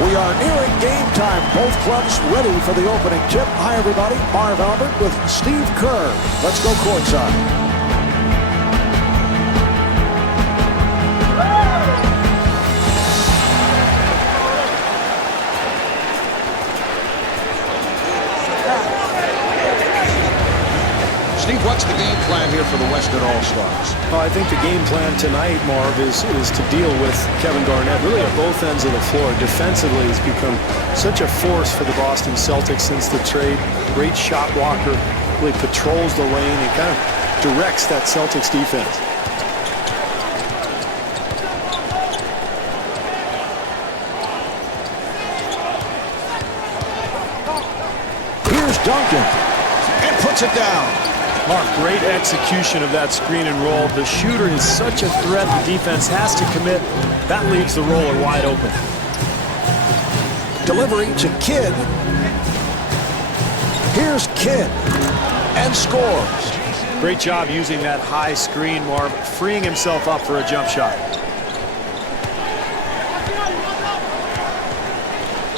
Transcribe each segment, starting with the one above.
We are nearing game time. Both clubs ready for the opening tip. Hi, everybody. Marv Albert with Steve Kerr. Let's go courtside. Steve, what's the game plan here for the Western All-Stars? Well, I think the game plan tonight, Marv, is to deal with Kevin Garnett really at both ends of the floor. Defensively, he's become such a force for the Boston Celtics since the trade. Great shot blocker, really patrols the lane and kind of directs that Celtics defense. Here's Duncan, and puts it down. Mark, great execution of that screen and roll. The shooter is such a threat, the defense has to commit. That leaves the roller wide open. Delivery to Kidd. Here's Kidd, and scores. Great job using that high screen, Marv, freeing himself up for a jump shot.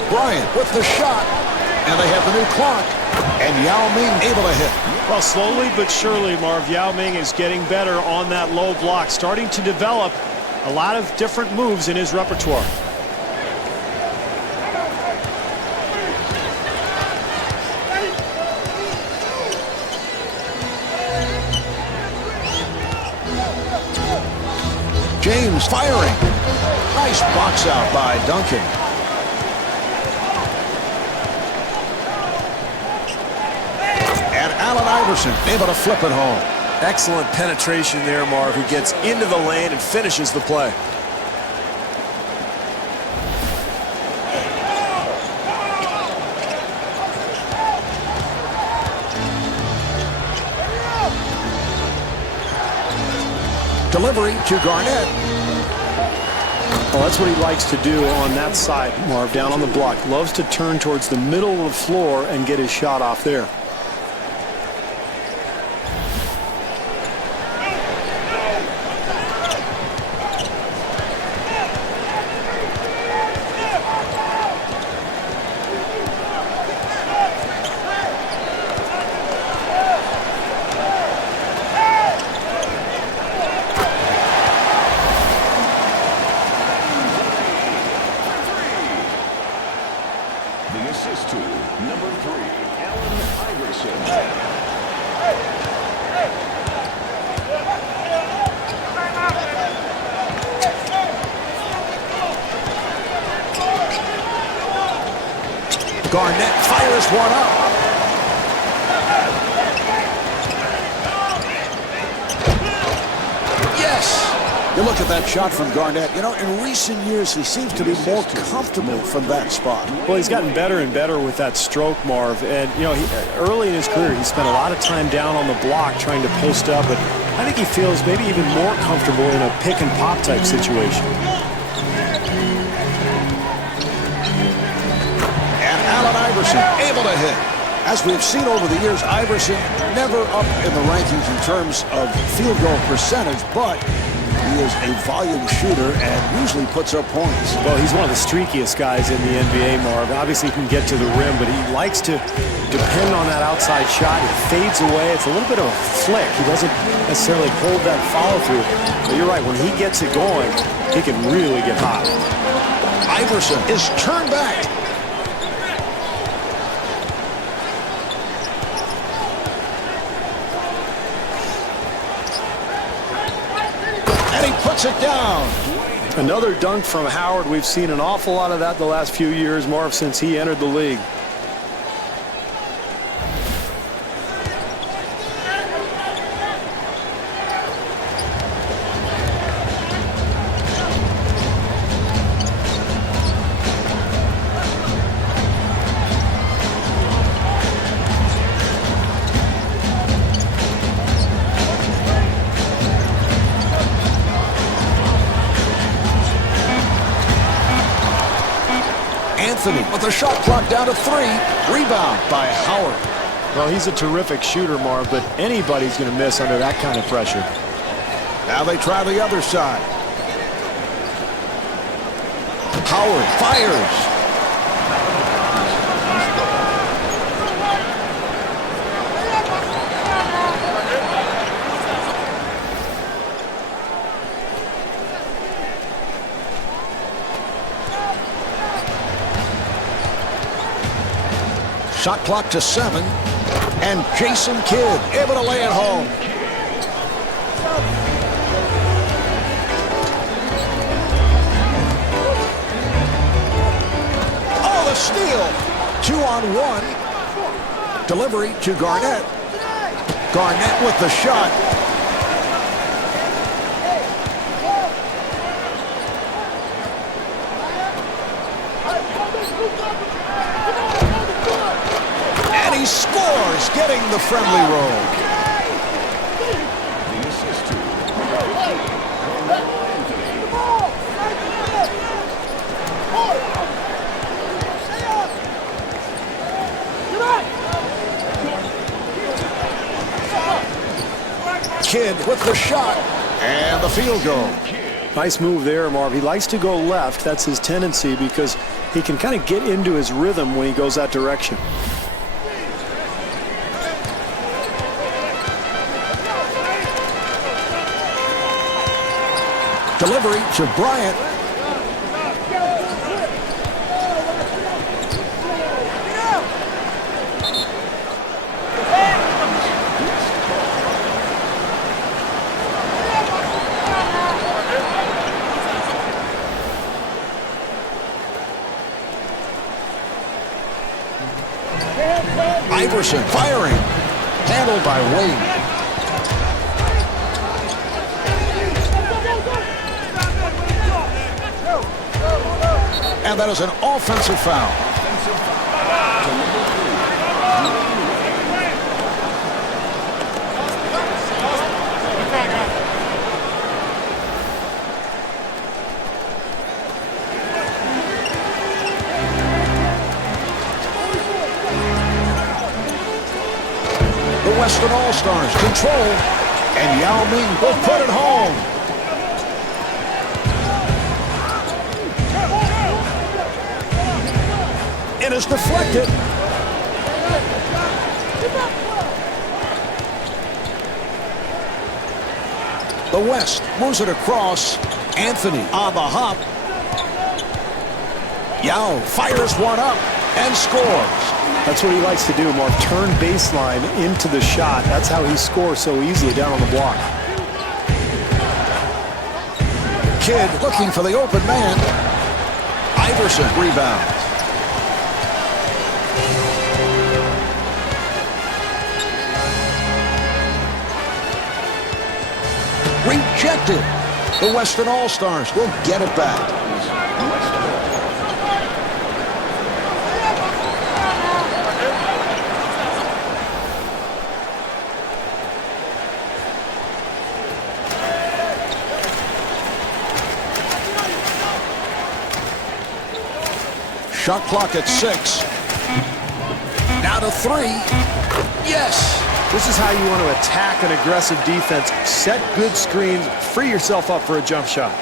Bryant with the shot, and they have the new clock. And Yao Ming able to hit. Well, slowly but surely, Marv, Yao Ming is getting better on that low block, starting to develop a lot of different moves in his repertoire. James firing. Nice box out by Duncan. Allen Iverson able to flip it home. Excellent penetration there, Marv. He gets into the lane and finishes the play. Delivery to Garnett. Well, that's what he likes to do on that side, Marv, down on the block. Loves to turn towards the middle of the floor and get his shot off there. Garnett fires one up. Yes! You look at that shot from Garnett. You know, in recent years, he seems to be more comfortable from that spot. Well, he's gotten better and better with that stroke, Marv. And, you know, early in his career, he spent a lot of time down on the block trying to post up. But I think he feels maybe even more comfortable in a pick-and-pop type situation. Allen Iverson able to hit. As we've seen over the years, Iverson never up in the rankings in terms of field goal percentage, but he is a volume shooter and usually puts up points. Well, he's one of the streakiest guys in the NBA, Marv. Obviously, he can get to the rim, but he likes to depend on that outside shot. It fades away. It's a little bit of a flick. He doesn't necessarily hold that follow-through. But you're right. When he gets it going, he can really get hot. Iverson is turned back. And he puts it down. Another dunk from Howard. We've seen an awful lot of that the last few years, Marv, since he entered the league. With the shot clock down to 3. Rebound by Howard. Well, he's a terrific shooter, Marv, but anybody's going to miss under that kind of pressure. Now they try the other side. Howard fires. Shot clock to 7. And Jason Kidd able to lay it home. Oh, the steal. 2-on-1. Delivery to Garnett. Garnett with the shot. And he scores, getting the friendly roll. The assist to Kidd with the shot. And the field goal. Nice move there, Marv. He likes to go left. That's his tendency because he can kind of get into his rhythm when he goes that direction. Delivery to Bryant. Iverson firing. Handled by Wade. And that is an offensive foul. The Western All-Stars control, and Yao Ming will put it home. It is deflected. The West moves it across. Anthony on the hop. Yao fires one up and scores. That's what he likes to do, Mark. Turn baseline into the shot. That's how he scores so easily down on the block. Kidd looking for the open man. Iverson rebounds. Rejected. The Western All-Stars will get it back. Shot clock at 6. Now to 3. Yes. This is how you want to attack an aggressive defense. Set good screens. Free yourself up for a jump shot.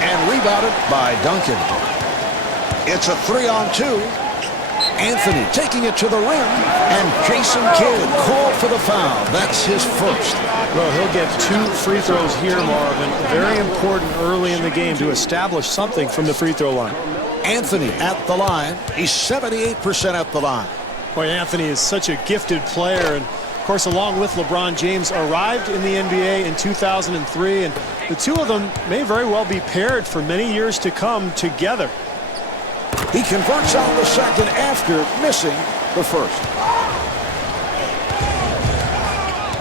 And rebounded by Duncan. It's a 3-on-2. Anthony taking it to the rim, and Jason Kidd called for the foul. That's his first. Well, he'll get 2 free throws here, Marvin. Very important early in the game to establish something from the free throw line. Anthony at the line. He's 78% at the line. Boy, Anthony is such a gifted player, and of course, along with LeBron James, arrived in the NBA in 2003, and the two of them may very well be paired for many years to come together. He converts on the second after missing the first.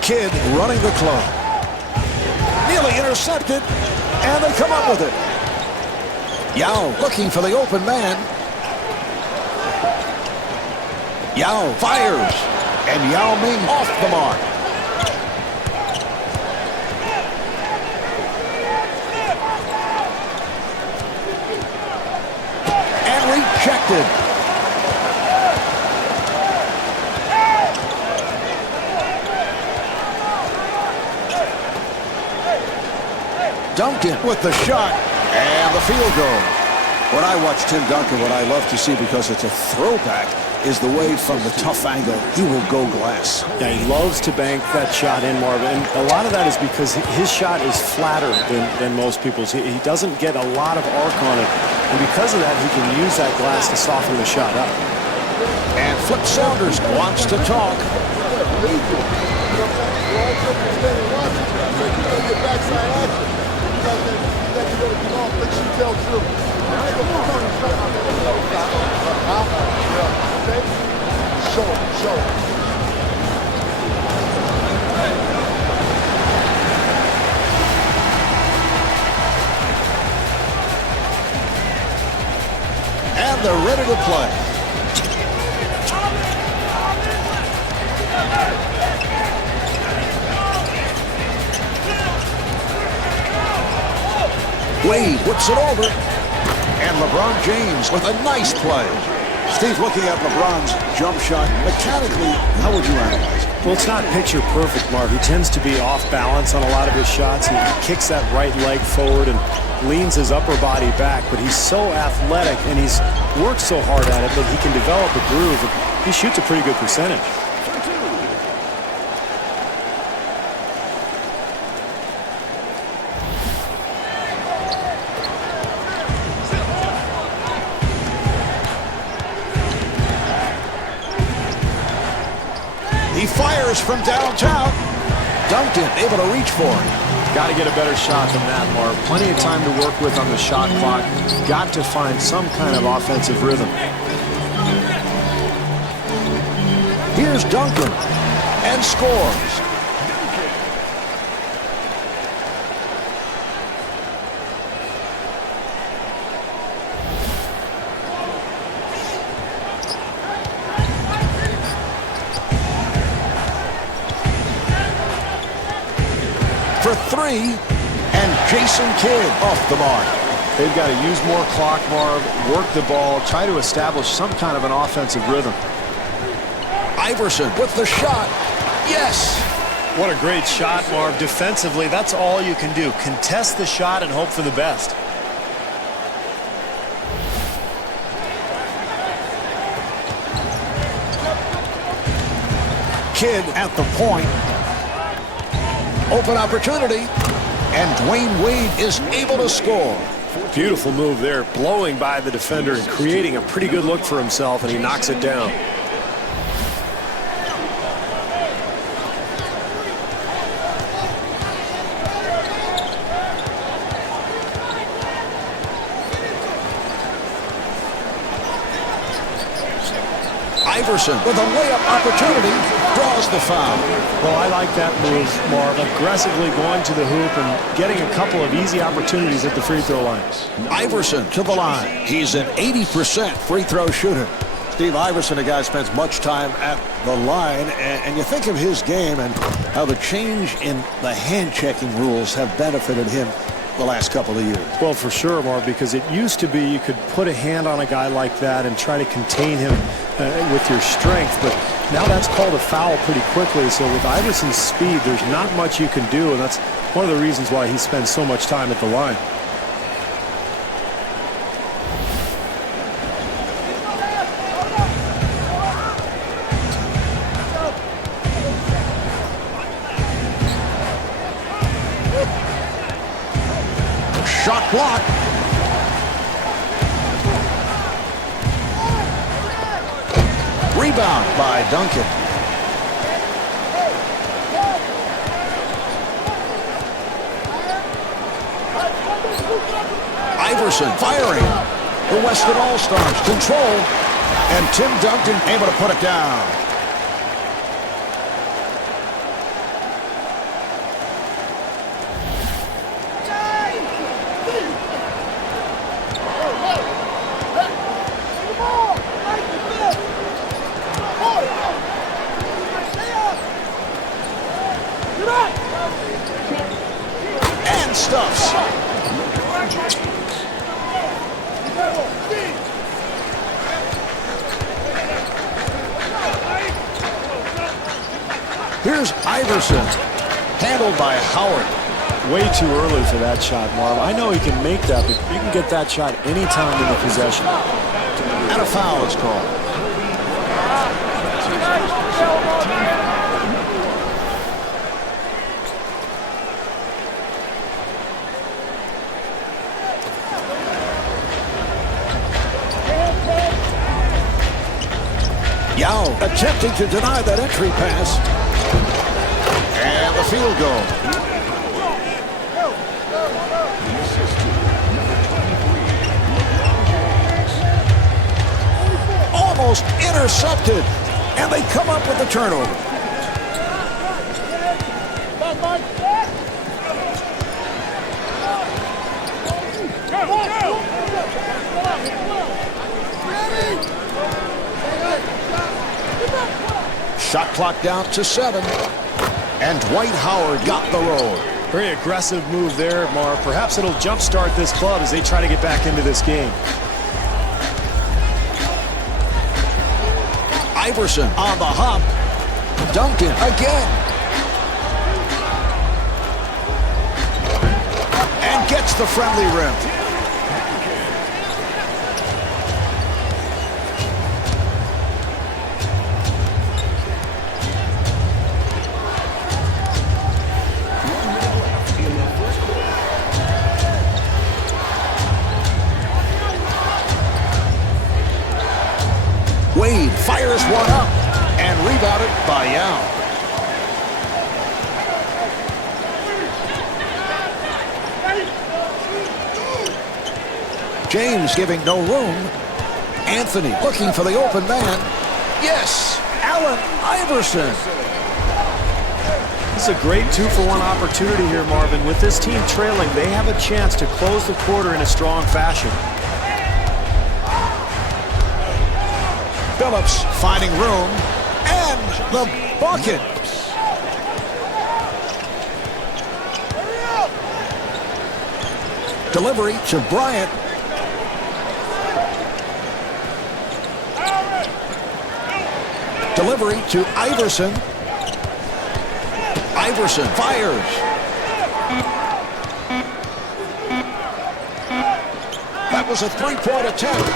Kidd running the club. Nearly intercepted, and they come up with it. Yao looking for the open man. Yao fires, and Yao Ming off the mark. And rejected. Duncan with the shot and the field goal. When I watch Tim Duncan, what I love to see, because it's a throwback, is the way from the tough angle he will go glass. Yeah, he loves to bank that shot in, Marvin. And a lot of that is because his shot is flatter than most people's. He doesn't get a lot of arc on it. And because of that, he can use that glass to soften the shot up. And Flip Saunders wants to talk. And they're ready to play. Wade whips it over. And LeBron James with a nice play. Steve, looking at LeBron's jump shot, mechanically, how would you analyze it? Well, it's not picture perfect, Marv. He tends to be off balance on a lot of his shots. He kicks that right leg forward and leans his upper body back, but he's so athletic and he's worked so hard at it that he can develop a groove. He shoots a pretty good percentage. He fires from downtown. Duncan able to reach for it. Got to get a better shot than that, Marv. Plenty of time to work with on the shot clock. Got to find some kind of offensive rhythm. Here's Duncan, and scores. For three, and Jason Kidd off the mark. They've got to use more clock, Marv, work the ball, try to establish some kind of an offensive rhythm. Iverson with the shot. Yes! What a great shot, Marv. Defensively, that's all you can do. Contest the shot and hope for the best. Kidd at the point. Open opportunity, and Dwayne Wade is able to score. Beautiful move there, blowing by the defender and creating a pretty good look for himself, and he knocks it down. Iverson with a layup opportunity draws the foul. Well, I like that move, Marv. Aggressively going to the hoop and getting a couple of easy opportunities at the free throw line. Iverson to the line. He's an 80% free throw shooter. Steve, Iverson, a guy who spends much time at the line, and you think of his game and how the change in the hand-checking rules have benefited him the last couple of years. Well, for sure, Marv, because it used to be you could put a hand on a guy like that and try to contain him with your strength, but now that's called a foul pretty quickly. So with Iverson's speed, there's not much you can do, and that's one of the reasons why he spends so much time at the line. Shot block. Rebound by Duncan. Iverson firing. The Western All-Stars control. And Tim Duncan able to put it down. And stuffs. Here's Iverson. Handled by Howard. way too early for that shot, Marv. I know he can make that, but you can get that shot anytime in the possession. And a foul is called. Yao attempting to deny that entry pass. And the field goal. Almost intercepted, and they come up with the turnover. Shot clock down to 7, and Dwight Howard got the roll. Very aggressive move there, Marv. Perhaps it'll jumpstart this club as they try to get back into this game. Iverson on the hop. Duncan again. And gets the friendly rim. Wade fires one up and rebounded by Yao. James giving no room. Anthony looking for the open man. Yes, Allen Iverson. This is a great 2-for-1 opportunity here, Marvin. With this team trailing, they have a chance to close the quarter in a strong fashion. Phillips finding room, and the bucket. Delivery to Bryant. Delivery to Iverson. Iverson fires. That was a three-point attempt.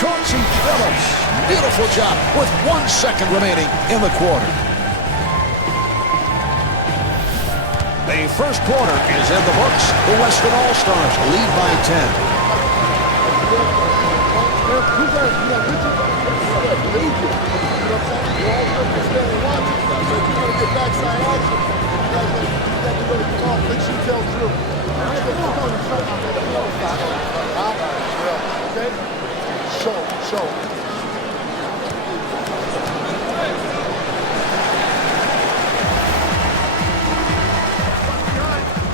Chauncey Phillips. Beautiful job with 1 second remaining in the quarter. The first quarter is in the books. The Western All-Stars lead by 10. Show.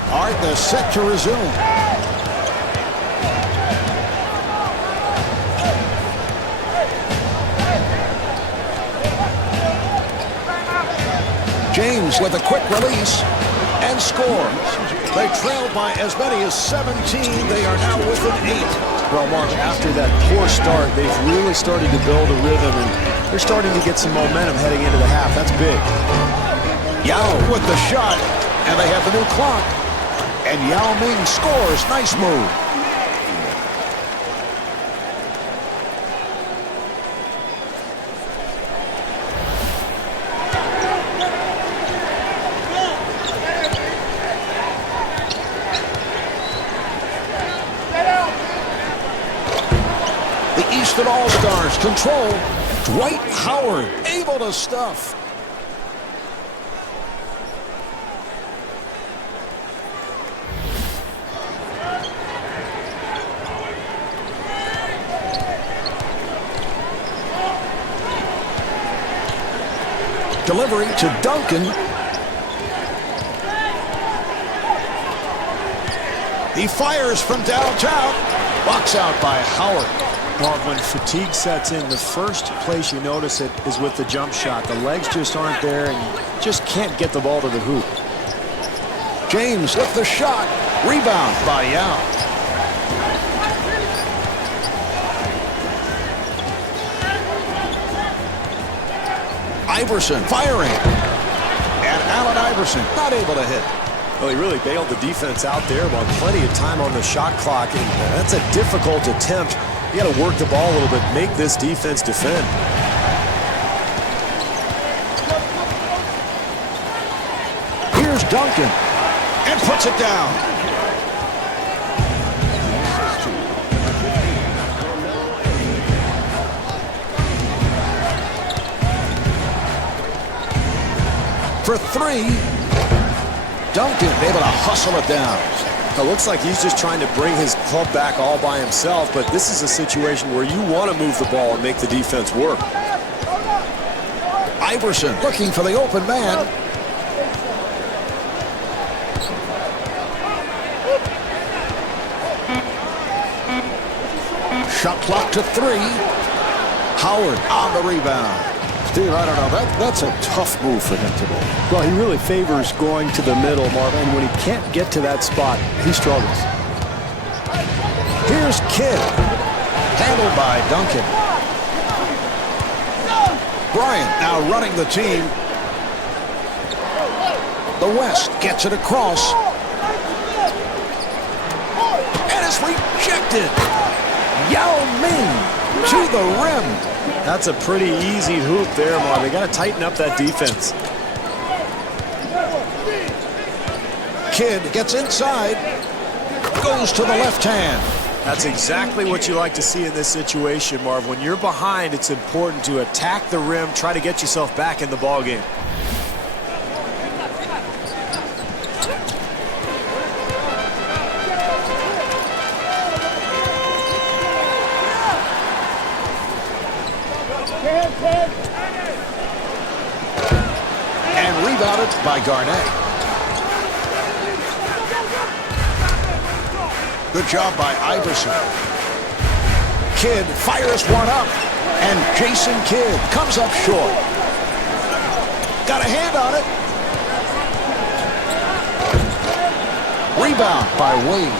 All right, they're set to resume. James with a quick release and scores. They trailed by as many as 17. They are now within 8. Well, Mark, after that poor start, they've really started to build a rhythm, and they're starting to get some momentum heading into the half. That's big. Yao with the shot, and they have the new clock. And Yao Ming scores. Nice move. The Eastern All-Stars control. Dwight Howard able to stuff. Delivery to Duncan. He fires from downtown. Box out by Howard. Mark, when fatigue sets in, the first place you notice it is with the jump shot. The legs just aren't there, and you just can't get the ball to the hoop. James with the shot. Rebound by Yao. Iverson firing. And Allen Iverson not able to hit. Well, he really bailed the defense out there, but plenty of time on the shot clock, and that's a difficult attempt. You got to work the ball a little bit, make this defense defend. Here's Duncan, and puts it down. For three, Duncan able to hustle it down. It looks like he's just trying to bring his club back all by himself, but this is a situation where you want to move the ball and make the defense work. Iverson looking for the open man. Shot clock to three. Howard on the rebound. Steve, I don't know. That's a tough move for him today. Well, he really favors going to the middle, Marvin, and when he can't get to that spot, he struggles. Here's Kidd. Handled by Duncan. Bryant now running the team. The West gets it across. And it's rejected. Yao Ming to the rim. That's a pretty easy hoop there, Marv. They got to tighten up that defense. Kidd gets inside. Goes to the left hand. That's exactly what you like to see in this situation, Marv. When you're behind, it's important to attack the rim, try to get yourself back in the ballgame. And rebounded by Garnett. Good job by Iverson. Kidd fires one up. And Jason Kidd comes up short. Got a hand on it. Rebound by Wade.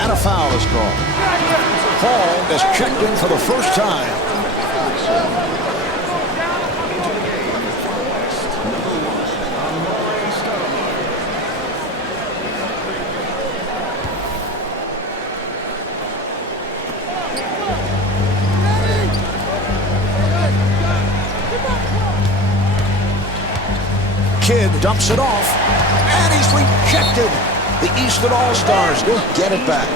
And a foul is called. Hall is checked in for the first time. Kidd dumps it off, and he's rejected. The Eastern All-Stars will get it back.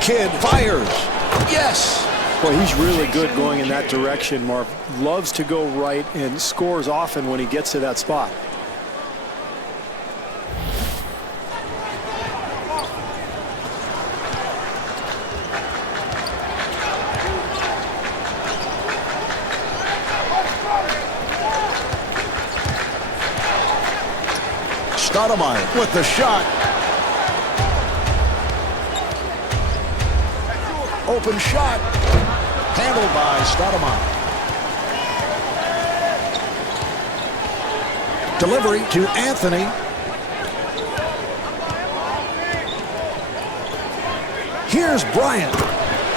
Kidd fires. Yes. Well, he's really good going in that direction, Marv. Loves to go right and scores often when he gets to that spot. Stoudemire with the shot. Open shot. Handled by Stoudemire. Delivery to Anthony. Here's Bryant.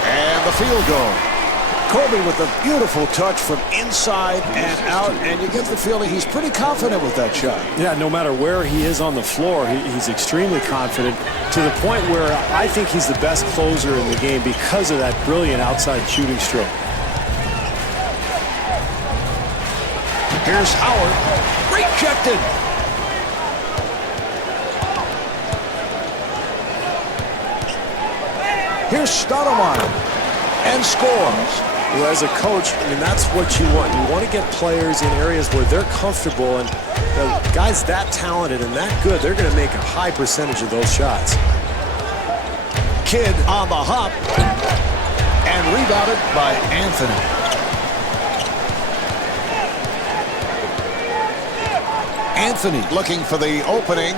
And the field goal. Kobe with a beautiful touch from inside and out, and you get the feeling he's pretty confident with that shot. Yeah, no matter where he is on the floor, he's extremely confident, to the point where I think he's the best closer in the game because of that brilliant outside shooting stroke. Here's Howard. Rejected. Here's Stoudemire. And scores. Well, as a coach, I mean, that's what you want. You want to get players in areas where they're comfortable, and guys that talented and that good, they're going to make a high percentage of those shots. Kidd on the hop. And rebounded by Anthony. Anthony looking for the opening.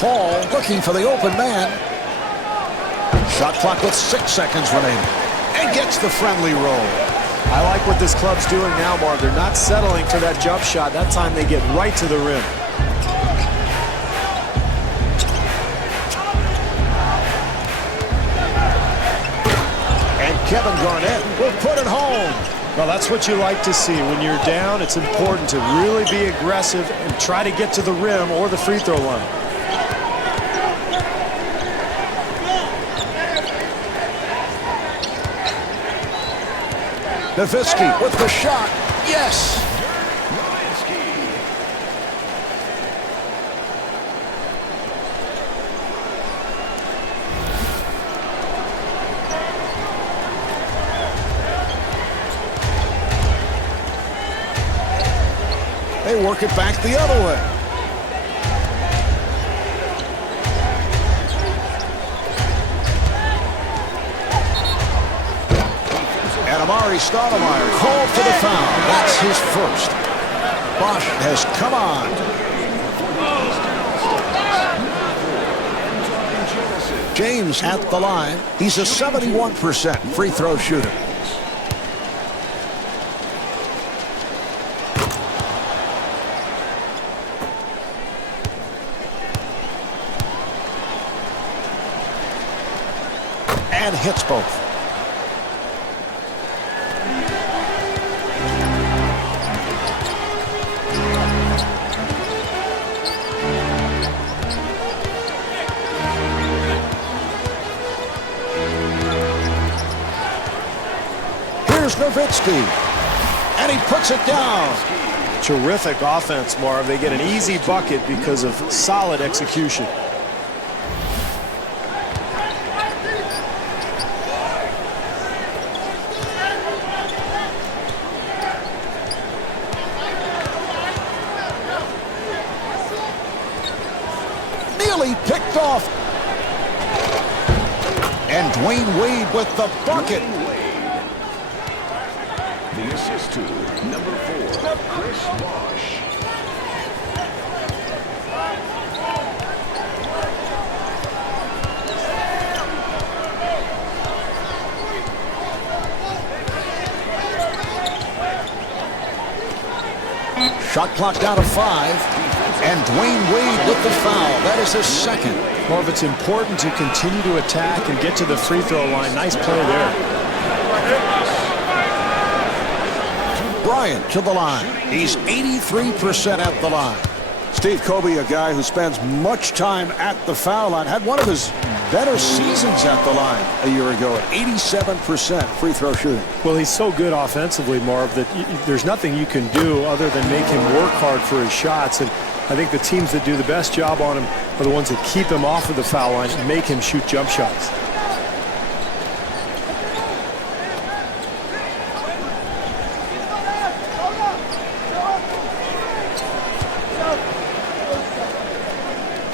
Paul looking for the open man. Shot clock with 6 seconds remaining. And gets the friendly roll. I like what this club's doing now, Marv. They're not settling for that jump shot. That time they get right to the rim. And Kevin Garnett will put it home. Well, that's what you like to see. When you're down, it's important to really be aggressive and try to get to the rim or the free throw line. Nowitzki with the shot. Yes. They work it back the other way. And Amari Stoudemire called for the foul. That's his first. Bosch has come on. James at the line. He's a 71% free throw shooter. And hits both. Here's Nowitzki, and he puts it down. Terrific offense, Marv. They get an easy bucket because of solid execution. Nearly picked off. And Dwayne Wade with the bucket. The assist to number 4, Chris Bosch. Shot clock down to 5. And Dwayne Wade with the foul. That is his second. Marv, it's important to continue to attack and get to the free throw line. Nice play there. Bryant to the line. He's 83% at the line. Steve Kobe, a guy who spends much time at the foul line, had one of his better seasons at the line a year ago at 87% free throw shooting. Well, he's so good offensively, Marv, that there's nothing you can do other than make him work hard for his shots. And I think the teams that do the best job on him are the ones that keep him off of the foul line and make him shoot jump shots.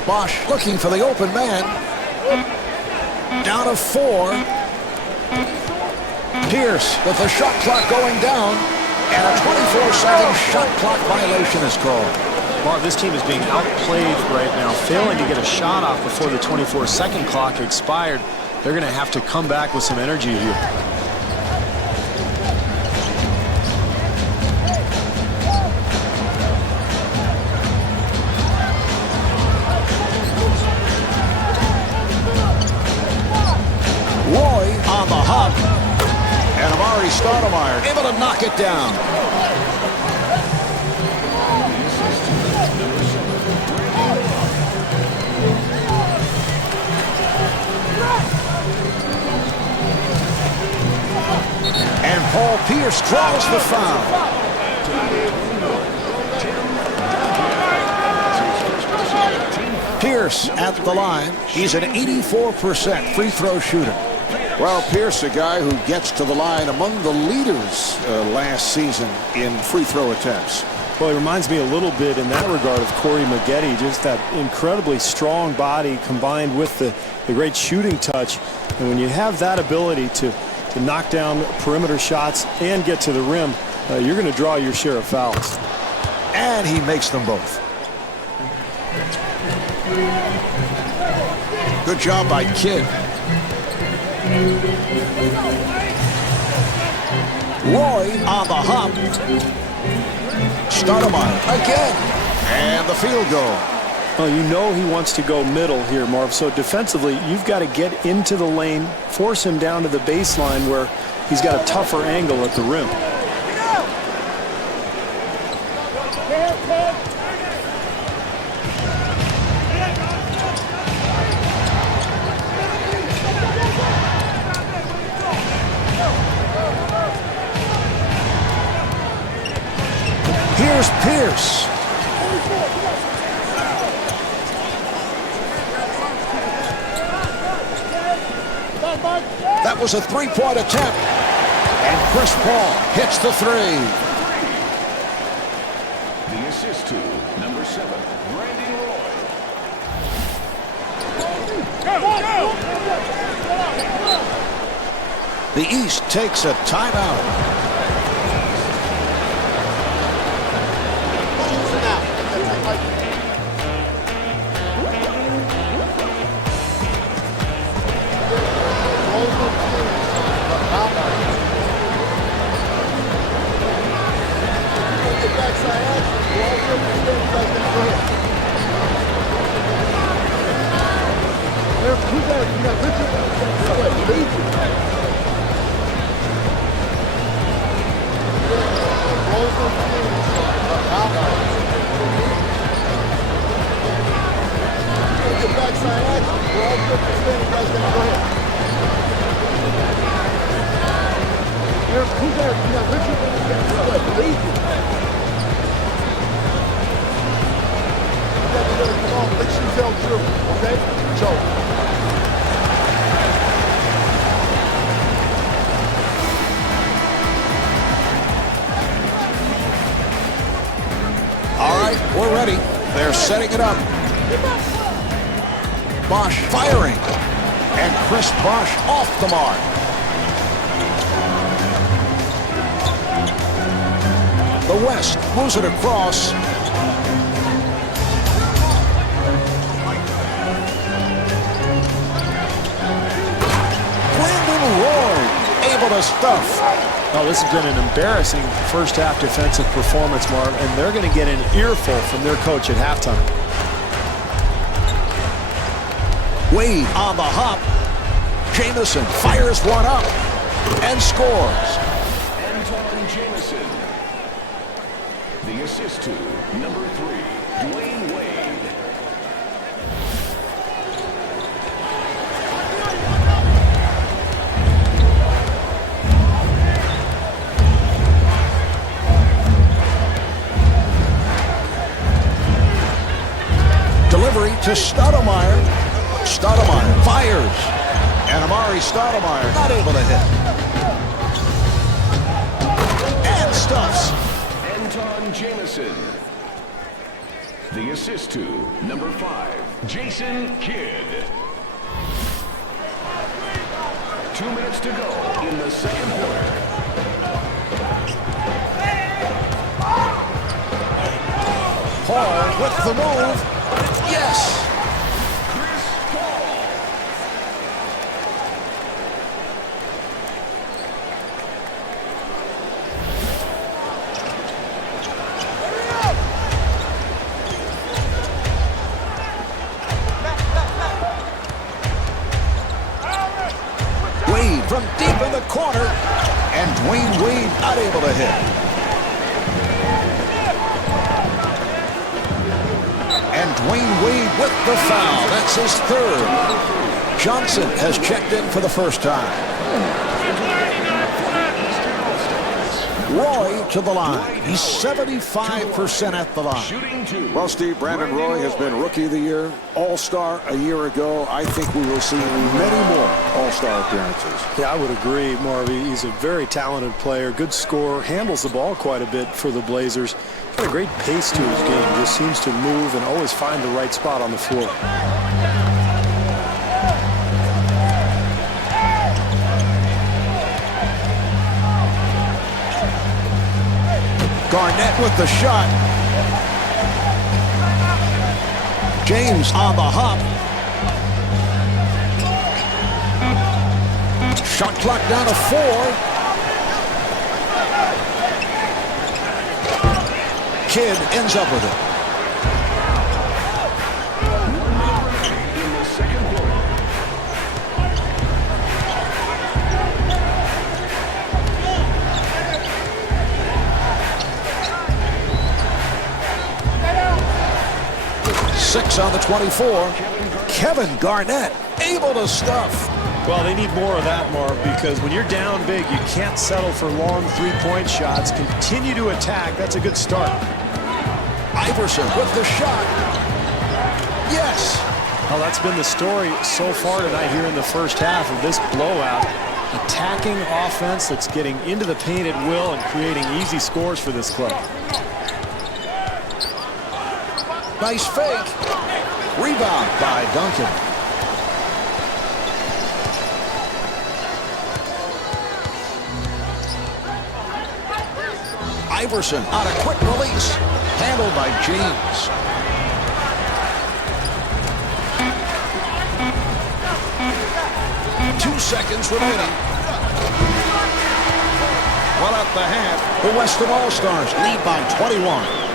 Bosch looking for the open man. Down to 4. Pierce with the shot clock going down. And a 24-second shot clock violation is called. Marv, this team is being outplayed right now, failing to get a shot off before the 24-second clock expired. They're going to have to come back with some energy here. Roy on the hop. And Amari Stoudemire able to knock it down. And Paul Pierce draws the foul. Pierce at the line. He's an 84% free throw shooter. Well, Pierce, a guy who gets to the line among the leaders last season in free throw attempts. Well, it reminds me a little bit in that regard of Corey Maggette, just that incredibly strong body combined with the great shooting touch. And when you have that ability to knock down perimeter shots and get to the rim, you're going to draw your share of fouls. And he makes them both. Good job by Kidd. Roy on the hop. Stoudemire again. And the field goal. Well, you know he wants to go middle here, Marv. So defensively, you've got to get into the lane, force him down to the baseline where he's got a tougher angle at the rim. Here's Pierce. That was a three-point attempt. And Chris Paul hits the three. The assist to number 7, Brandon Roy. The East takes a timeout. All right, we're ready. They're setting it up. Bosch firing. And Chris Bosch off the mark. The West moves it across. Brandon Roy able to stuff. Oh, this has been an embarrassing first-half defensive performance, Marv, and they're going to get an earful from their coach at halftime. Wade on the hop. Jamison fires one up and scores. Anton Jamison. The assist to number 3, Dwayne Wade. Delivery to Stoudemire. Stoudemire fires. And Amari Stoudemire not able to hit. And stuffs. Anton Jamison. The assist to number 5, Jason Kidd. 2 minutes to go in the second quarter. Paul with the move. Yes. Chris Paul. Wade from deep in the corner. And Dwayne Wade not able to hit. And Dwayne Wade with the foul. That's his third. Johnson has checked in for the first time. Roy to the line. He's 75% at the line. Shooting 2. Well, Steve, Brandon Roy has been Rookie of the Year, All-Star a year ago. I think we will see many more All-Star appearances. Yeah, I would agree, Marvy. He's a very talented player, good scorer, handles the ball quite a bit for the Blazers. Got a great pace to his game, just seems to move and always find the right spot on the floor. Garnett with the shot. James on the hop. Shot clock down to 4. Kidd ends up with it. In the second quarter. Six on the 24. Kevin Garnett able to stuff. Well, they need more of that, Marv, because when you're down big, you can't settle for long three-point shots. Continue to attack. That's a good start. Iverson with the shot. Yes. Well, that's been the story so far tonight here in the first half of this blowout. Attacking offense that's getting into the paint at will and creating easy scores for this club. Nice fake. Rebound by Duncan. Iverson on a quick release. Handled by James. Two seconds remaining. Well at the half. The Western All-Stars lead by 21.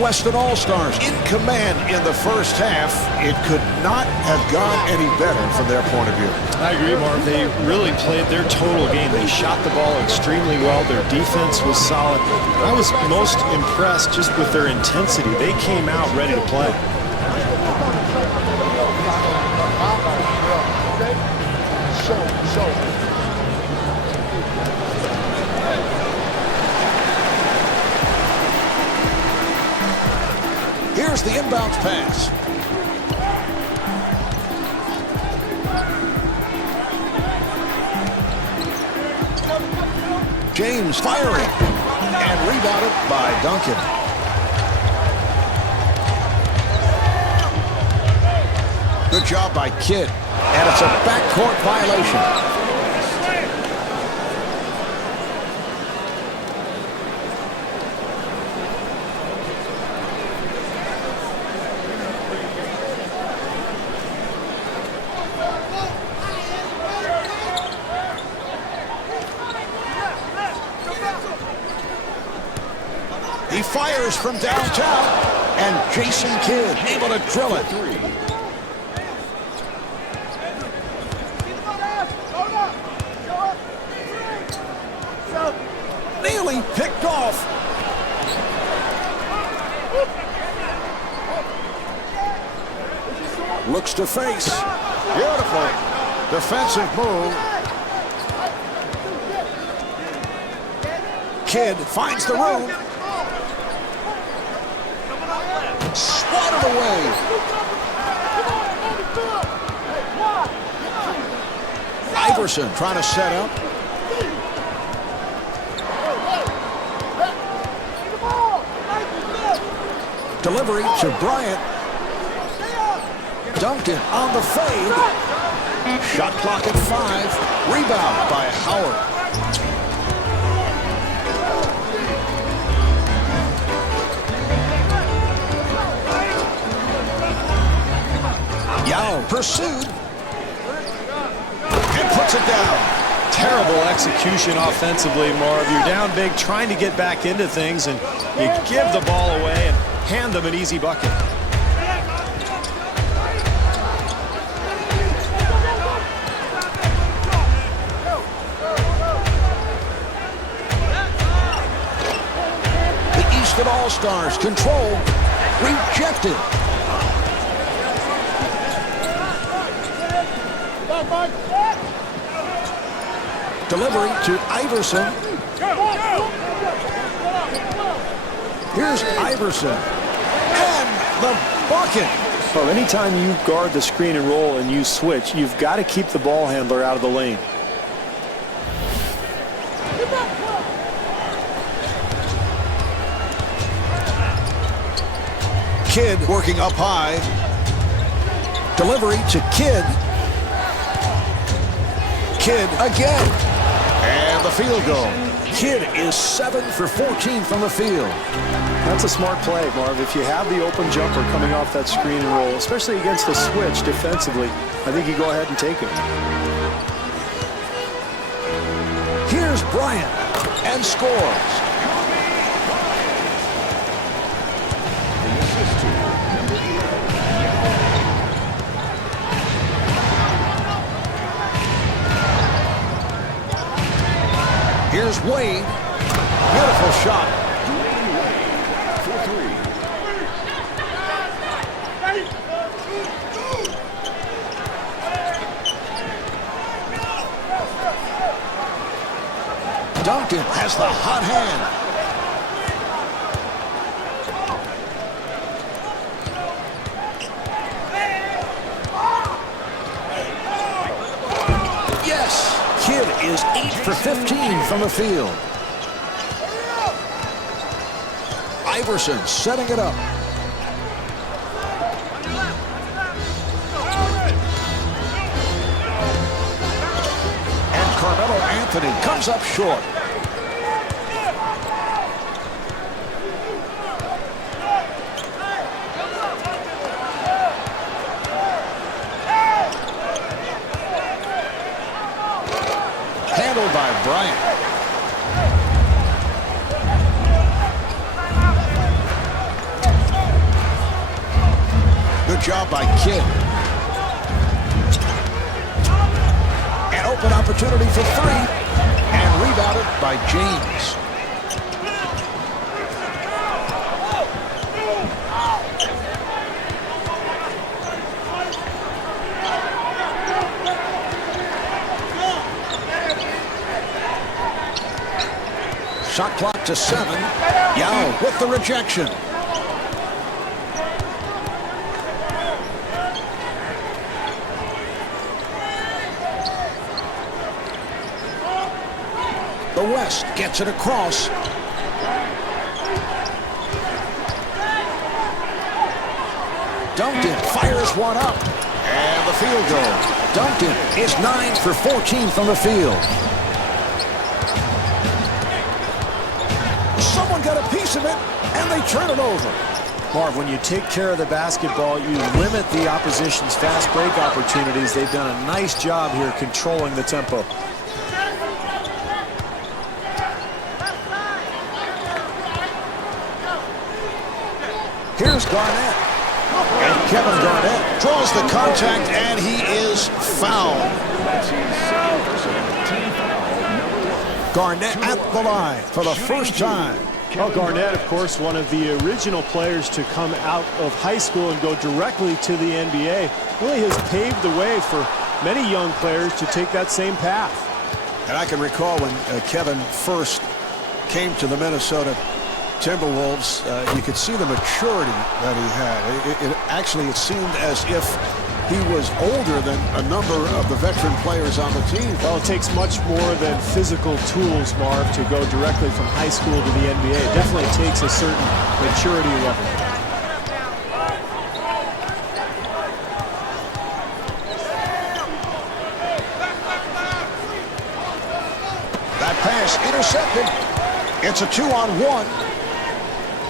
Western All-Stars in command in the first half. It could not have gone any better from their point of view. I agree, Marv. They really played their total game. They shot the ball extremely well. Their defense was solid. I was most impressed just with their intensity. They came out ready to play. Here's the inbounds pass. James firing and rebounded by Duncan. Good job by Kidd, and it's a backcourt violation. He fires from downtown, and Jason Kidd able to drill it. Nearly picked off. Looks to face. Beautiful defensive move. Kidd finds the room. Swatted away. Iverson trying to set up. Delivery to Bryant. Duncan on the fade. Shot clock at 5. Rebound by Howard. Yao pursued and puts it down. Terrible execution offensively, Marv. You're down big trying to get back into things, and you give the ball away and hand them an easy bucket. The Eastern All-Stars control. Rejected. Delivery to Iverson. Here's Iverson. And the bucket. Well, anytime you guard the screen and roll and you switch, you've got to keep the ball handler out of the lane. Kidd working up high. Delivery to Kidd. Kidd again. And the field goal. Kidd is 7 for 14 from the field. That's a smart play, Marv. If you have the open jumper coming off that screen and roll, especially against the switch defensively, I think you go ahead and take it. Here's Bryant and scores. Here's Wade. Beautiful shot. For 3. Duncan has the hot hand. Yes. Kidd is 8 for 15 from the field. Iverson setting it up. And Carmelo Anthony comes up short. Handled by Bryant. Good job by Kidd. An open opportunity for three. And rebounded by James. Shot clock to 7. Yao with the rejection. The West gets it across. Duncan fires one up. And the field goal. Duncan is 9 for 14 from the field. Someone got a piece of it, and they turn it over. Marv, when you take care of the basketball, you limit the opposition's fast break opportunities. They've done a nice job here controlling the tempo. Here's Garnett. And Kevin Garnett draws the contact, and he is fouled. Garnett at the line for the first time. Well, Garnett, of course, one of the original players to come out of high school and go directly to the NBA, really has paved the way for many young players to take that same path. And I can recall when Kevin first came to the Minnesota Timberwolves, you could see the maturity that he had. It seemed as if he was older than a number of the veteran players on the team. Well, it takes much more than physical tools, Marv, to go directly from high school to the NBA. It definitely takes a certain maturity level. That pass intercepted. It's a 2-on-1.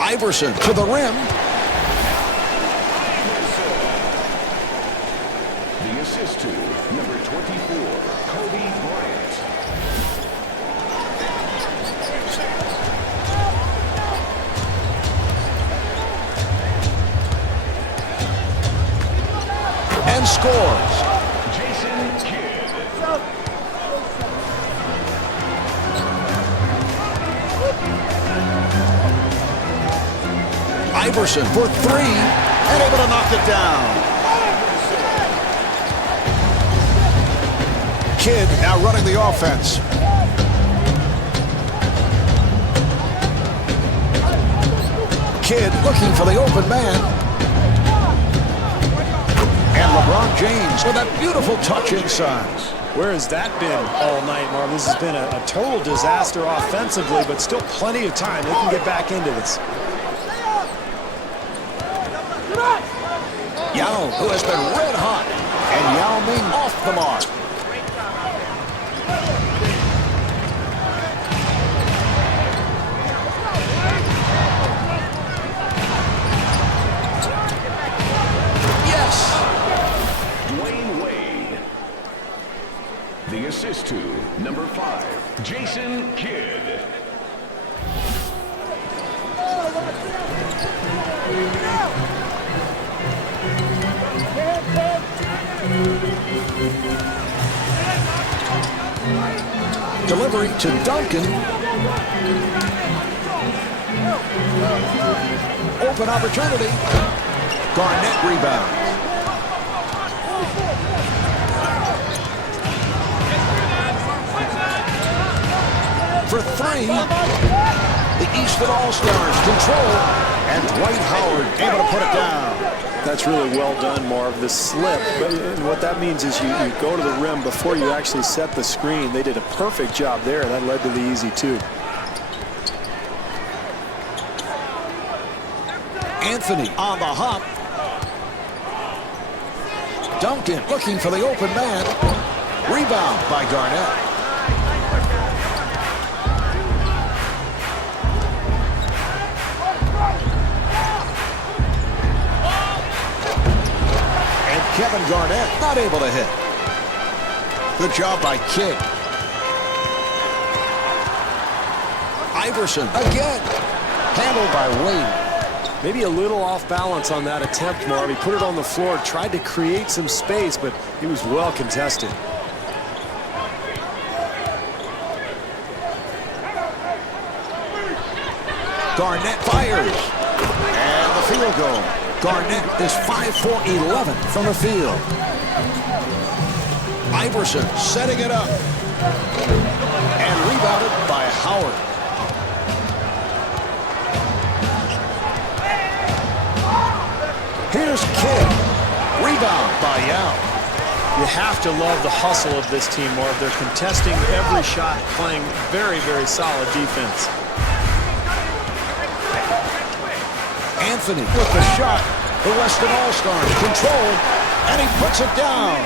Iverson to the rim. The assist to number 24, Kobe Bryant. And scores. Jason Kidd. Iverson for three, and able to knock it down. Kidd now running the offense. Kidd looking for the open man. And LeBron James with that beautiful touch inside. Where has that been all night, Marv? This has been a total disaster offensively, but still plenty of time. They can get back into this. Yao, who has been red hot, and Yao Ming off the mark. Yes. Dwayne Wade. The assist to number 5, Jason Kidd. Delivery to Duncan. Open opportunity. Garnett rebound. For three. The Eastern All-Stars control. And Dwight Howard able to put it down. That's really well done, Marv. The slip, and what that means is you go to the rim before you actually set the screen. They did a perfect job there. That led to the easy two. Anthony on the hop. Duncan looking for the open man. Rebound by Garnett. Kevin Garnett not able to hit. Good job by Kidd. Iverson again. Handled by Wade. Maybe a little off balance on that attempt, Marv. He put it on the floor, tried to create some space, but he was well contested. Garnett fires. And the field goal. Garnett is 5 for 11 from the field. Iverson setting it up. And rebounded by Howard. Here's Kidd. Rebound by Yao. You have to love the hustle of this team, Marv. They're contesting every shot, playing very, very solid defense. Anthony with the shot. The Western All-Stars control, and he puts it down.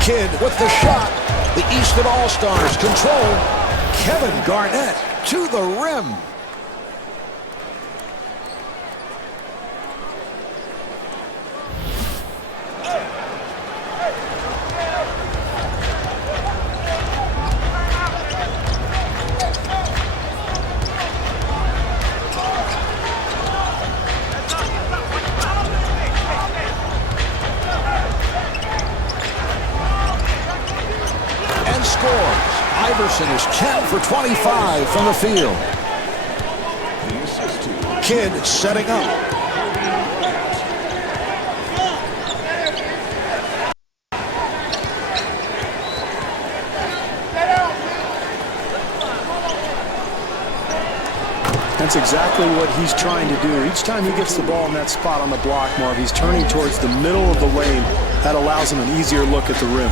Kidd with the shot. The Eastern All-Stars control. Kevin Garnett to the rim. And scores. Iverson is 10 for 25 from the field. Kidd setting up. That's exactly what he's trying to do. Each time he gets the ball in that spot on the block, Marv, he's turning towards the middle of the lane. That allows him an easier look at the rim.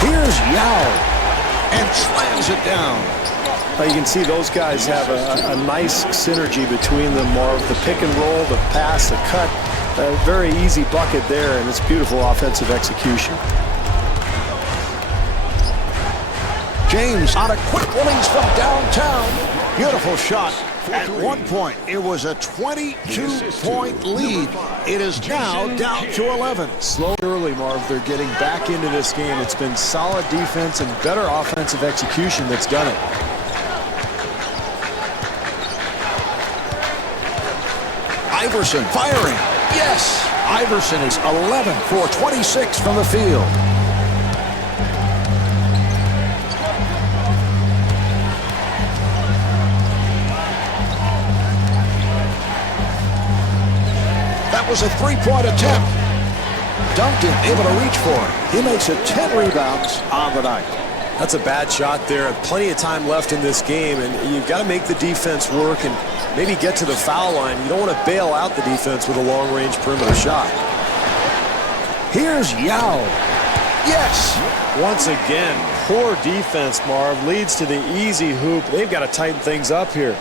Here's Yao, and slams it down. You can see those guys have a nice synergy between them, Marv. The pick and roll, the pass, the cut, a very easy bucket there, and it's beautiful offensive execution. James on a quick release from downtown. Beautiful shot. At one point, it was a 22-point lead. It is now down to 11. Slow early, Marv. They're getting back into this game. It's been solid defense and better offensive execution that's done it. Iverson firing. Yes! Iverson is 11 for 26 from the field. That was a three-point attempt. Duncan able to reach for it. He makes it 10 rebounds on the night. That's a bad shot there. Plenty of time left in this game, and you've got to make the defense work and maybe get to the foul line. You don't want to bail out the defense with a long-range perimeter shot. Here's Yao. Yes! Once again, poor defense, Marv, leads to the easy hoop. They've got to tighten things up here.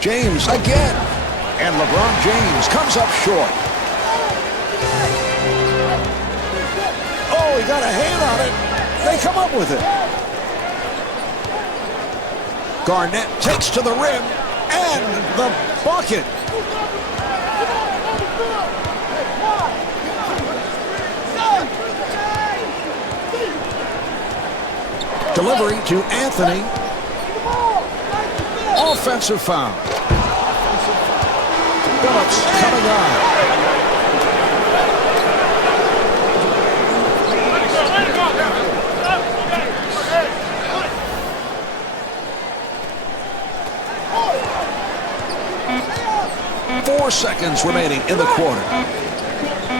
James again. And LeBron James comes up short. Oh, he got a hand on it. They come up with it. Garnett takes to the rim. And the bucket. Delivery to Anthony. Offensive foul. Phillips coming on. Four seconds remaining in the quarter.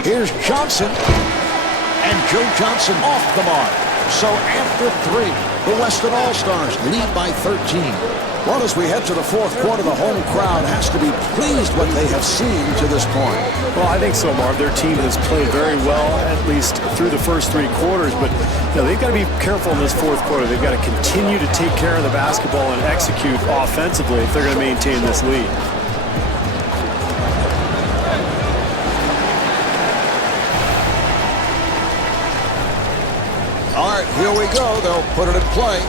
Here's Johnson. And Joe Johnson off the mark. So after 3, the Weston All-Stars lead by 13. Well, as we head to the fourth quarter, the home crowd has to be pleased what they have seen to this point. Well, I think so, Marv. Their team has played very well, at least through the first 3 quarters. But they've got to be careful in this fourth quarter. They've got to continue to take care of the basketball and execute offensively if they're going to maintain this lead. All right, here we go. They'll put it in play.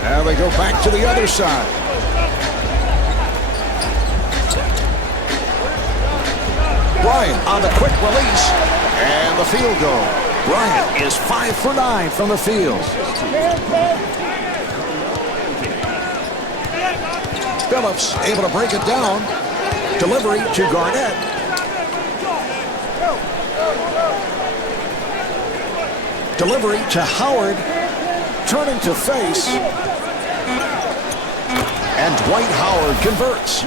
And they go back to the other side. Bryant on the quick release. And the field goal. Bryant is 5 for 9 from the field. Phillips able to break it down. Delivery to Garnett. Delivery to Howard. Turning to face. And Dwight Howard converts.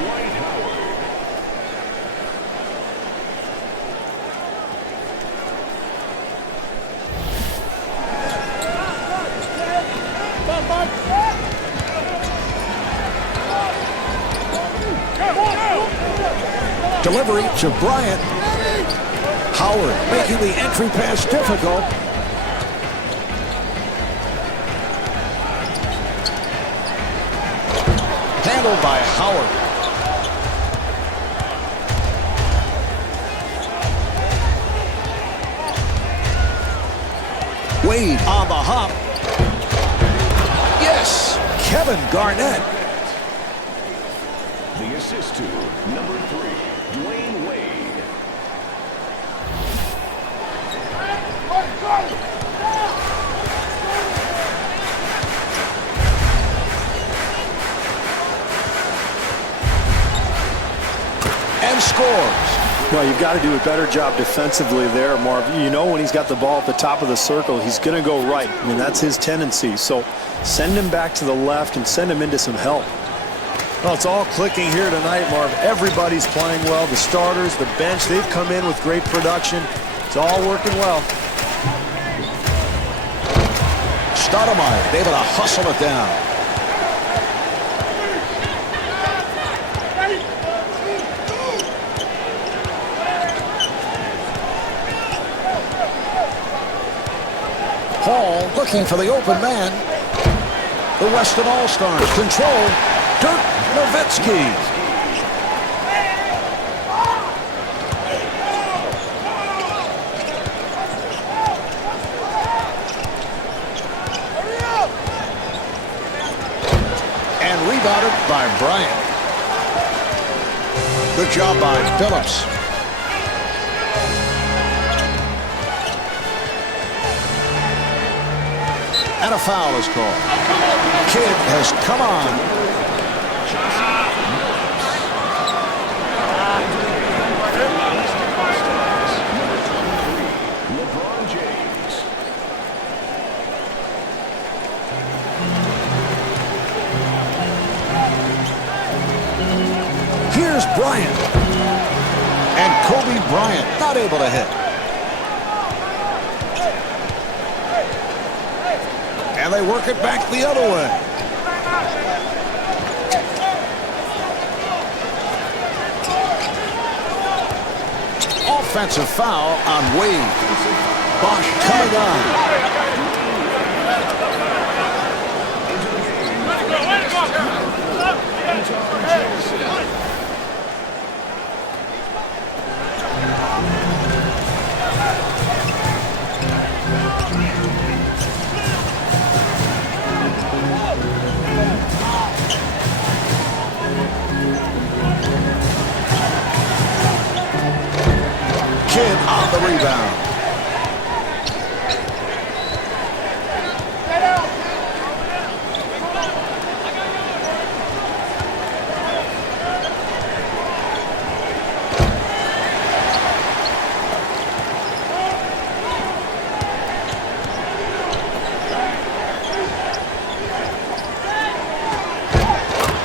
Delivery to Bryant. Howard making the entry pass difficult. Handled by Howard. Wade on the hop. Yes, Kevin Garnett. The assist to number 3, Dwayne Wade. And scores. Well, you've got to do a better job defensively there, Marv. You know when he's got the ball at the top of the circle, he's going to go right. I mean, that's his tendency. So send him back to the left and send him into some help. Well, it's all clicking here tonight, Marv. Everybody's playing well. The starters, the bench, they've come in with great production. It's all working well. Stoudemire able to hustle it down. Hall looking for the open man. The Weston All-Stars control. Dirk Nowitzki. And rebounded by Bryant. Good job by Phillips. And a foul is called. Kidd has come on. LeBron James. Here's Bryant. And Kobe Bryant not able to hit. And they work it back the other way. Offensive foul on Wade. Bosch coming on. Kidd on the rebound.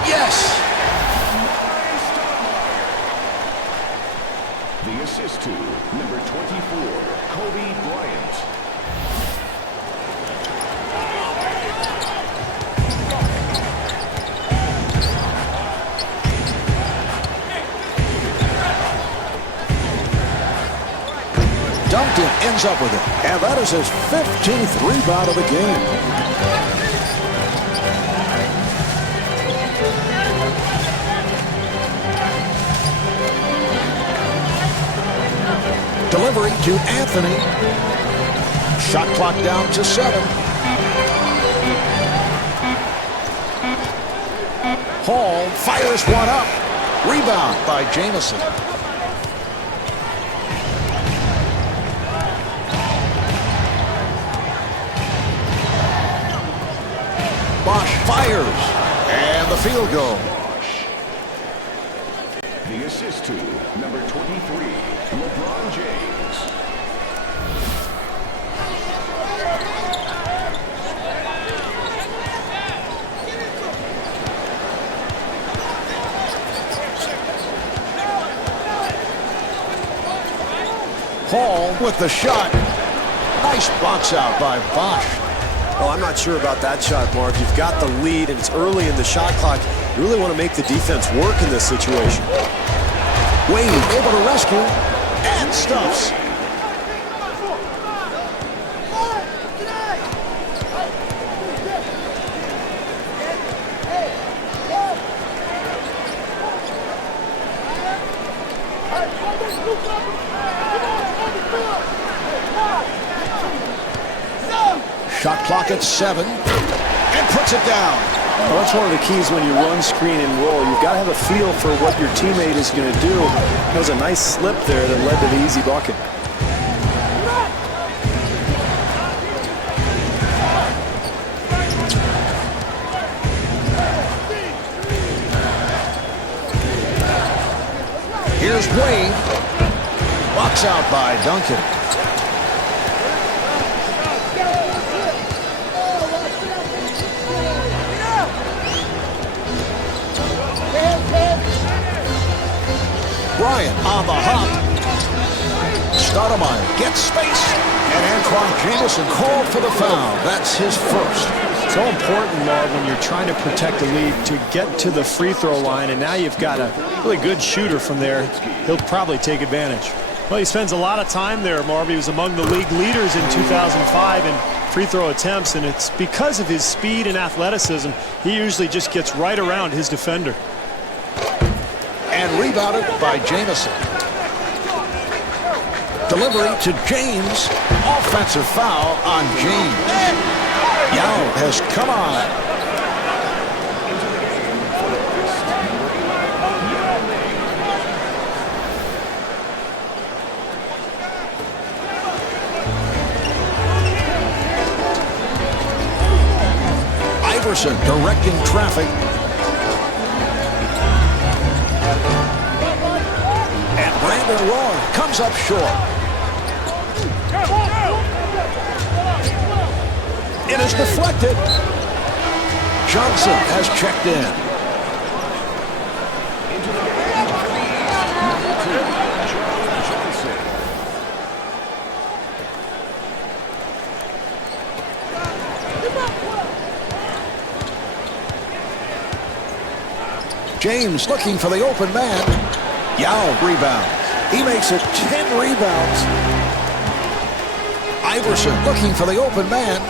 Yes. The assist to number 24, Kobe Bryant. Duncan ends up with it, and that is his 15th rebound of the game. Delivery to Anthony. Shot clock down to 7. Hall fires one up. Rebound by Jamison. Bosch fires, and the field goal. The assist to number 23, LeBron James. Hall with the shot. Nice box out by Bosch. Oh, I'm not sure about that shot, Mark. You've got the lead, and it's early in the shot clock. You really want to make the defense work in this situation. Wade able to rescue and stuffs. Shot clock at 7 and puts it down. Well, that's one of the keys when you run, screen, and roll. You've got to have a feel for what your teammate is going to do. That was a nice slip there that led to the easy bucket. Here's Wade. Box out by Duncan. Bryant on the hop. Stoudemire gets space, and Antoine Jamison called for the foul. That's his first. So important, Marv, when you're trying to protect the lead to get to the free throw line, and now you've got a really good shooter from there. He'll probably take advantage. Well, he spends a lot of time there, Marv. He was among the league leaders in 2005 in free throw attempts, and it's because of his speed and athleticism. He usually just gets right around his defender. And rebounded by Jamison. Delivery to James. Offensive foul on James. Yao has come on. Iverson directing traffic. And Brandon Roy comes up short. It is deflected. Johnson has checked in. Into the game, number 2, Charlie Johnson. James looking for the open man. Yao rebounds. He makes it 10 rebounds. Iverson looking for the open man.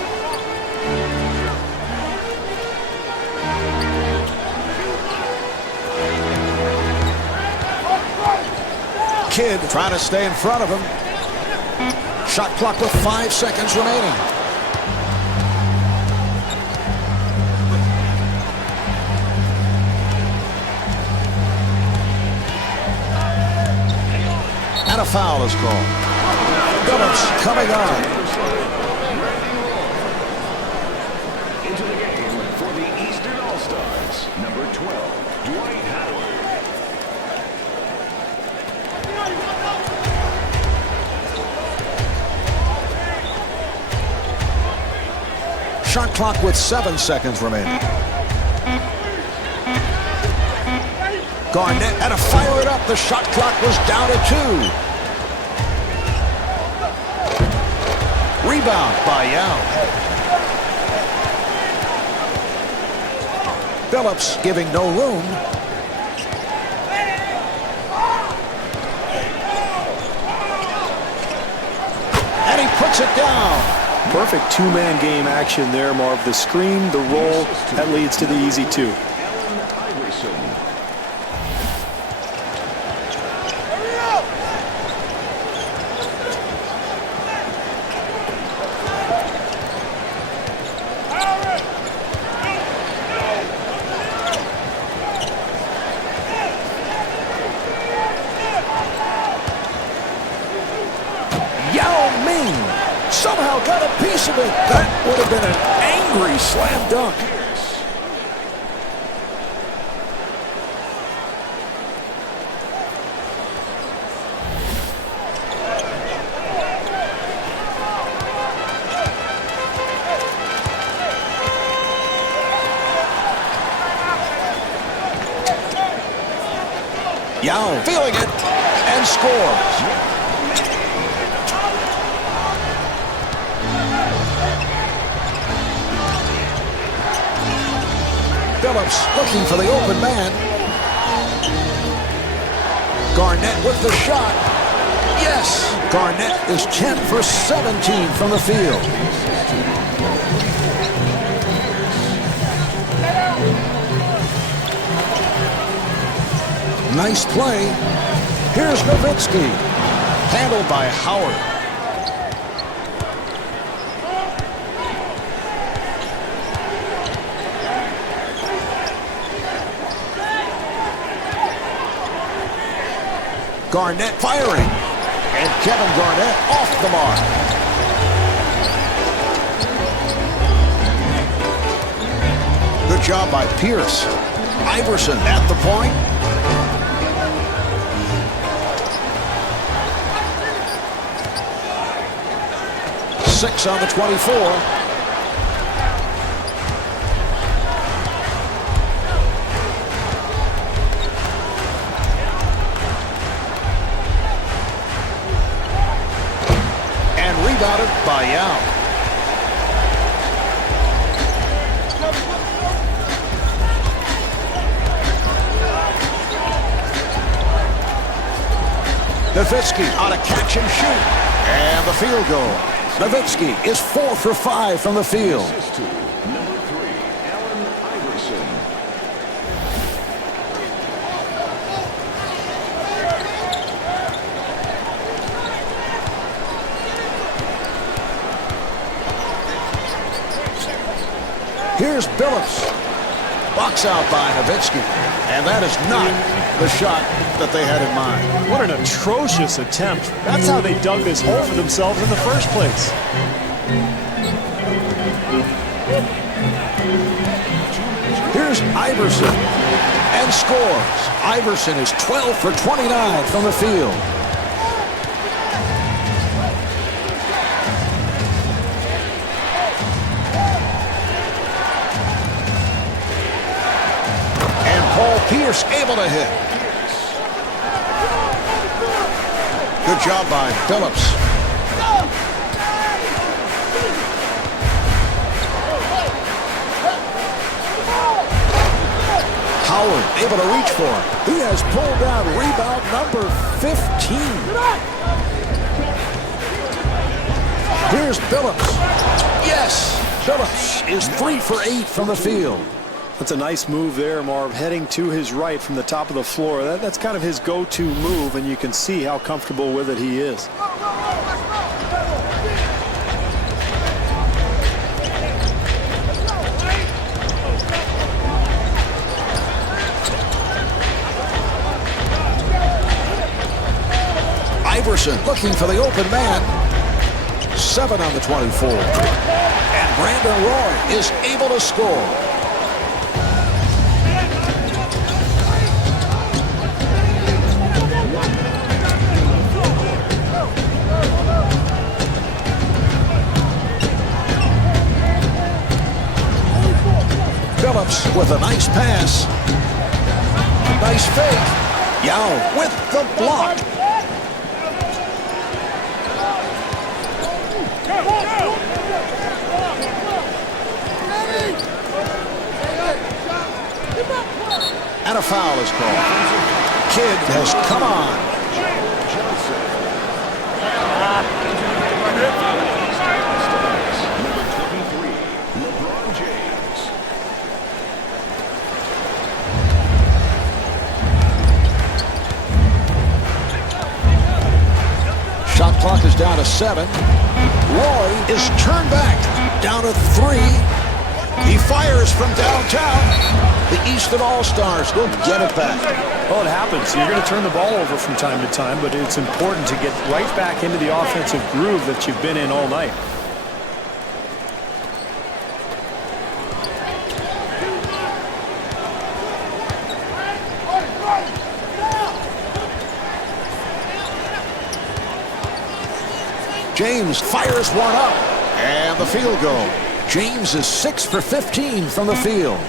Kidd trying to stay in front of him. Shot clock with 5 seconds remaining. And a foul is called. Phillips coming on. Into the game for the Eastern All-Stars, number 12, Dwight Howard. Shot clock with 7 seconds remaining. Garnett had to fire it up. The shot clock was down to 2. Rebound by Yao. Phillips giving no room. And he puts it down. Perfect two-man game action there, Marv. The screen, the roll, that leads to the easy two. Somehow got a piece of it. That would have been an angry slam dunk. Yao feeling it and scores. Phillips looking for the open man. Garnett with the shot. Yes! Garnett is 10 for 17 from the field. Nice play. Here's Nowitzki. Handled by Howard. Garnett firing. And Kevin Garnett off the mark. Good job by Pierce. Iverson at the point. Six on the 24. Rebounded by Yao. Nowitzki on a catch and shoot. And the field goal. Nowitzki is 4 for 5 from the field. Here's Billups. Box out by Nowitzki. And that is not the shot that they had in mind. What an atrocious attempt. That's how they dug this hole for themselves in the first place. Here's Iverson. And scores. Iverson is 12 for 29 from the field. Pierce able to hit. Good job by Phillips. Howard able to reach for it. He has pulled down rebound number 15. Here's Phillips. Yes, Phillips is 3 for 8 from the field. That's a nice move there, Marv, heading to his right from the top of the floor. That's kind of his go-to move, and you can see how comfortable with it he is. Iverson looking for the open man. 7 on the 24. And Brandon Roy is able to score. Phillips with a nice pass. Nice fake. Yao with the block. And a foul is called. Kidd has come on. Number 23, LeBron James. Shot clock is down to 7. Roy is turned back down to 3. He fires from downtown. The Easton All-Stars will get it back. Well, it happens. You're going to turn the ball over from time to time, but it's important to get right back into the offensive groove that you've been in all night. James fires one up. And the field goal. James is 6 for 15 from the field.